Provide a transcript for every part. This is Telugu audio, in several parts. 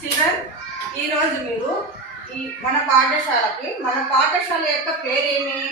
చిల్డ్రన్, ఈరోజు మీరు మన పాఠశాల యొక్క పేరేమి?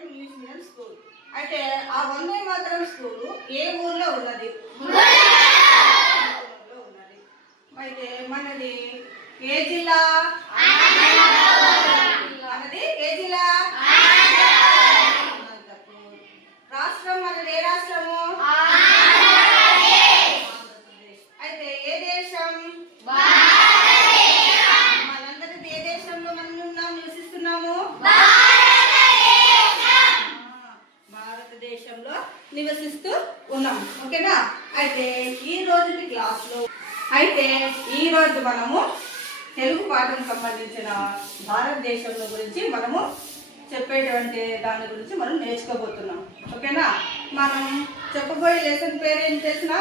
English medium school. అయితే ఆ వందే మాతరం స్కూల్ ఏ ఊర్లో ఉన్నది? అయితే మనది ఏ జిల్లా? మనది ఏ జిల్లా? రాష్ట్రం మనది ఏ రాష్ట్రము? అయితే ఏ దేశం? మనందరిది ఏ దేశంలో మనం నివసిస్తున్నాము? భారతదేశంలో నివసిస్తూ ఉన్నాం. ఓకేనా? అయితే ఈ రోజుటి క్లాస్లో ఈ రోజు మనము తెలుగు పాఠం సంబంధించిన భారతదేశంలో గురించి మనము చెప్పేటువంటి దాని గురించి మనం నేర్చుకోబోతున్నాం. ఓకేనా? మనం చెప్పబోయే లెసన్ పేరు ఏం చేసినా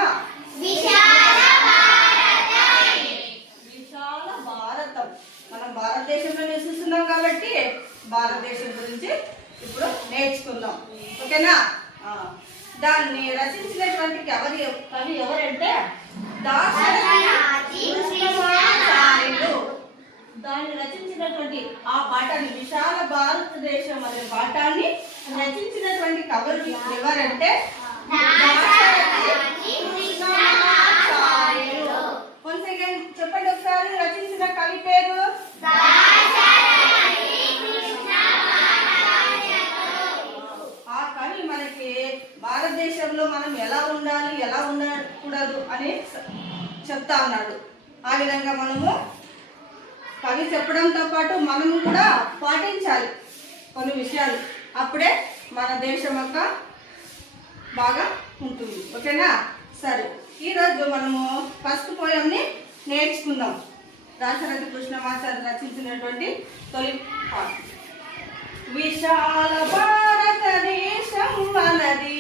విశాల భారతం. మనం భారతదేశంలో నివసిస్తున్నాం కాబట్టి భారతదేశం గురించి ఇప్పుడు నేర్చుకుందాం. ఓకేనా? దాన్ని రచించినటువంటి కవి ఎవరంటే దాన్ని రచించినటువంటి ఆ పాఠాన్ని, విశాల భారతదేశం అనే పాఠాన్ని రచించినటువంటి కవులు ఎవరంటే వన్స్ అగైన్ చెప్పండి ఒకసారి, రచించిన కవి పేరు? ఆ కవి మనకి భారతదేశంలో మనం ఎలా ఉండాలి, ఎలా ఉండకూడదు అని చెప్తా ఉన్నాడు. ఆ విధంగా మనము కవి చెప్పడంతో పాటు మనము కూడా పాటించాలి కొన్ని విషయాలు. అప్పుడే మన దేశం యొక్క బాగా ఉంటుంది. ఓకేనా? సరే, ఈరోజు మనము ఫస్ట్ పోయంని నేర్చుకుందాం. దాశరథి కృష్ణమాచార్య రచించినటువంటి తొలి పాట. విశాల భారతదేశం మనది,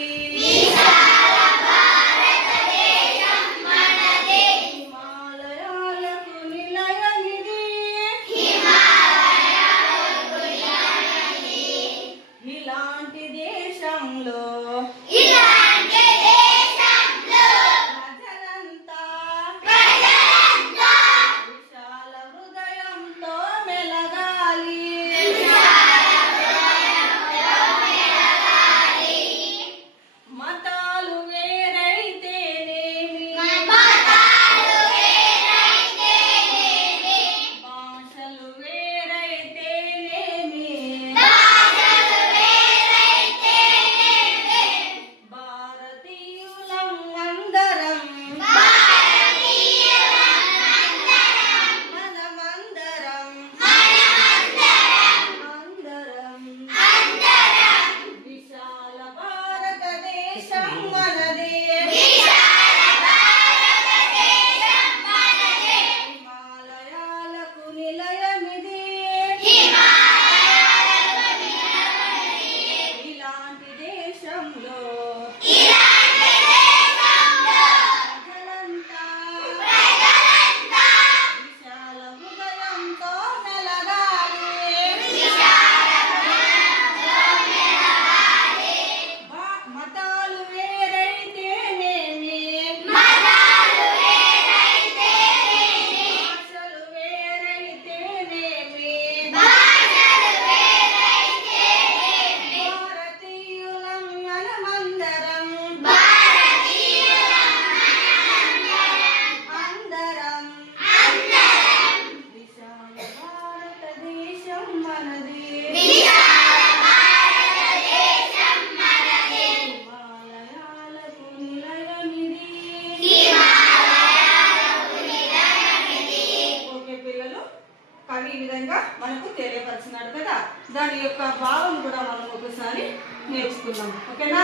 ఈ విధంగా మనకు తెలియపరిచినాడు కదా. దాని యొక్క భావం కూడా మనం ఒకసారి నేర్చుకుందాం. ఓకేనా?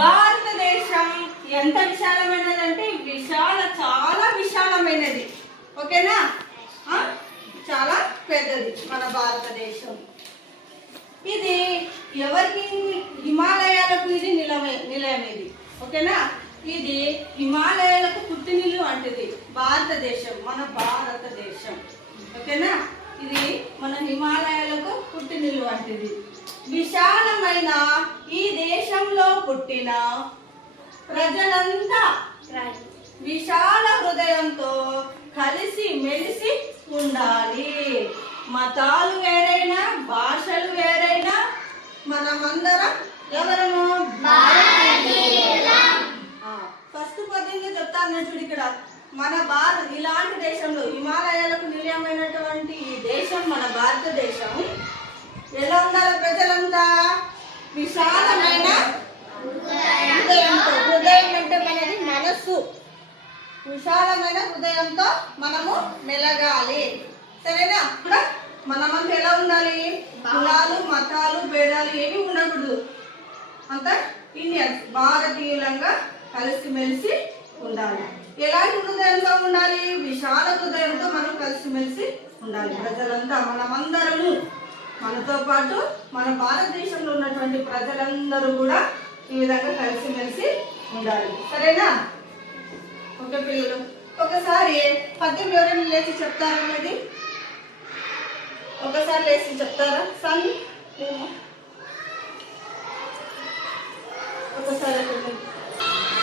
భారతదేశం ఎంత విశాలమైనది అంటే చాలా విశాలమైనది. ఓకేనా? చాలా పెద్దది మన భారతదేశం. ఇది ఎవరికి? హిమాలయాలకు ఇది నిలయమేది. ఓకేనా? ఇది హిమాలయాలకు పుట్టినిల్లు అంటది భారతదేశం, మన భారతదేశం. ఓకేనా? ఇది మన హిమాలయాలకు పుట్టినిల్లు అంటది. విశాలమైన ఈ దేశంలో పుట్టిన ప్రజలంతా విశాల హృదయంతో కలిసి మెలిసి ఉండాలి. మతాలు వేరైనా భాషలు వేరైనా మనమందరం ఎవరము ఫస్ట్ పద్యంలో చెప్తాను చూడు. ఇక్కడ మన ఇలాంటి దేశంలో హిమాలయాలకు నిలయమైనటువంటి ఈ దేశం మన భారతదేశం ఎలా ఉండాలి? ప్రజలంతా విశాలమైన హృదయంతో, హృదయం అంటే మనది మనస్సు, విశాలమైన హృదయంతో మనము మెలగాలి. సరేనా? ఇప్పుడు మనమంతా ఎలా ఉండాలి? కులాలు మతాలు భేదాలు ఏమి ఉండకూడదు. అంతా ఇండియన్స్ భారతీయులంగా కలిసిమెలిసి ఉండాలి. ఎలాంటి హృదయంతో ఉండాలి? విశాల హృదయంతో మనం కలిసిమెలిసి ఉండాలి. ప్రజలంతా మనమందరము, మనతో పాటు మన భారతదేశంలో ఉన్నటువంటి ప్రజలందరూ కూడా ఈ విధంగా కలిసిమెలిసి ఉండాలి. సరేనా? ఓకే పిల్లలు, ఒకసారి పద్యం ఎవరైనా లేచి చెప్తారనేది ఒకసారి లేచి చెప్తారా? సన్ ఒకసారి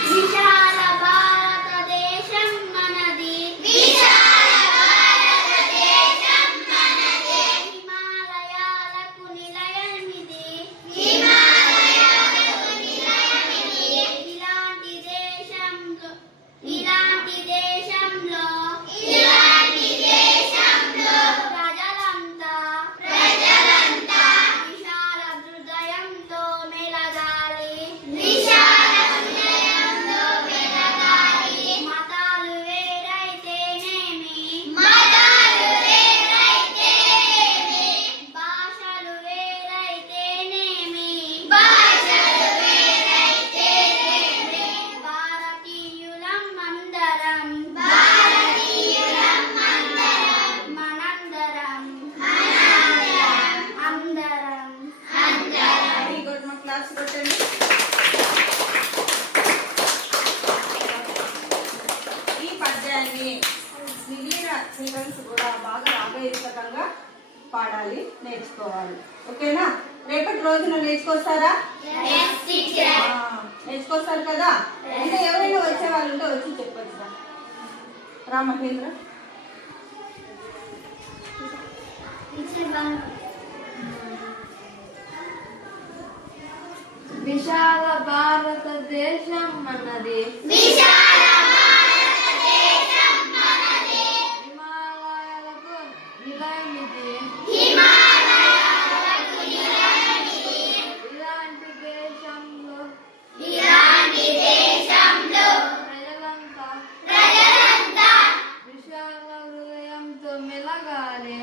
విశాల భారతదేశం మనది, విశాల భారతదేశం మనది, హిమాలయాలకు నిలయమిది, హిమాలయాలకు నిలయమిది. ఇలాంటి దేశంలో ఇలాంటి దేశంలో ప్రజలంతా విశాల హృదయంతో మెలగాలి. మతాలు వేరైతేనేమి, భాషలు వేరైతేనేమి, భారతీయులం అందరం, మనందరం అందరం. Very good. మా క్లాస్ పెట్టండి. ఈ పద్యాన్ని మిగిలిన చిల్డ్రన్స్ కూడా బాగా రాగయుక్తంగా పాడాలి, నేర్చుకోవాలి. ఓకేనా? రేపటి రోజున నేర్చుకొస్తారా? నేర్చుకొస్తారు కదా? అంటే ఎవరైనా వచ్చే వాళ్ళు ఉంటే వచ్చి చెప్పచ్చు. రా మహేంద్ర. విశాల భారతదేశం మనది, హిమాలయాలకు నిలయమిది, ఇలాంటి దేశంలో ప్రజలంతా విశాల హృదయంతో మెలగాలి.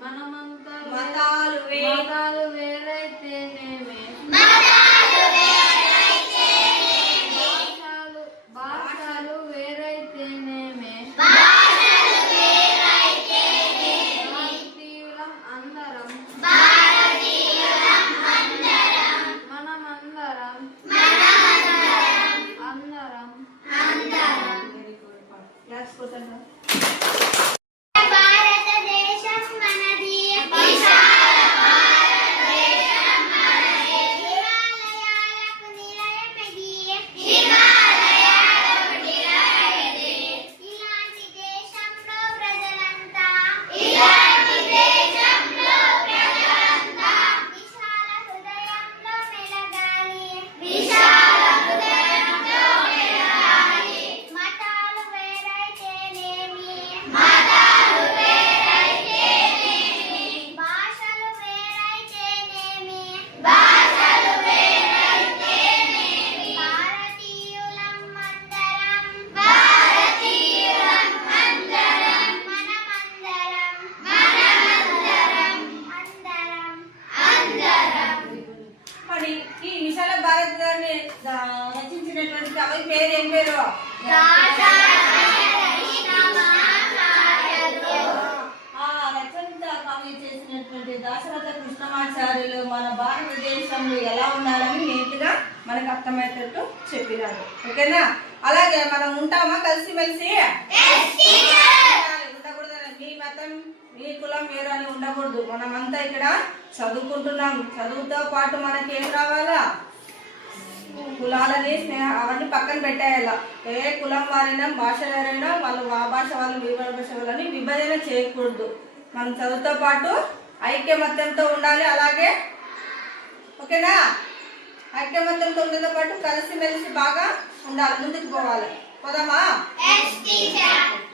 మనమంతా మతాలు మతాలు వేరైతేనేమి, భాషలు వేరైతేనేమి, భారతీయులం అందరం, మనమందరం అందరం. Very good. క్లాస్ పోతాను. భారతదేశం మనది, హిమాలయాలకు నిలయమిది, ఇలాంటి దేశంలో ప్రజలంతా విశాల హృదయంలో మెలగాలి. మతాలు వేరైతేనేమి, భాషలు వేరైతేనేమి, భారతీయులం అందరం, అందరం. మరి ఈ విశాల భారతాన్ని రచించినటువంటి కవి పేరు ఏం పేరు? ఆ రచయిత కవి చేసినటువంటి దాశరథ కృష్ణమాచార్యులు మన భారతదేశంలో ఎలా ఉన్నారని నీట్గా మనకు అర్థమయ్యేటట్టు చెప్పినారు. ఓకేనా? అలాగే మనం ఉంటామా కలిసిమెలిసి? ఉండకూడదు. మీ మతం ఈ కులం వేరు అని ఉండకూడదు. మనమంతా ఇక్కడ చదువుకుంటున్నాం. చదువుతో పాటు మనకి ఏం రావాలా? కులాలని అవన్నీ పక్కన పెట్టేయాల. ఏ కులం వారైనా భాష వారైనా వాళ్ళు ఆ భాష వాళ్ళు ఈ భాష వాళ్ళని విభజన చేయకూడదు. మనం చదువుతో పాటు ఐక్యమత్యంతో ఉండాలి. అలాగే ఓకేనా? ఐక్యమత్యంతో ఉండడంతో పాటు కలిసిమెలిసి బాగా ఉండాలి. ముందుకు పోవాలి. పోదామా? Yes, teacher.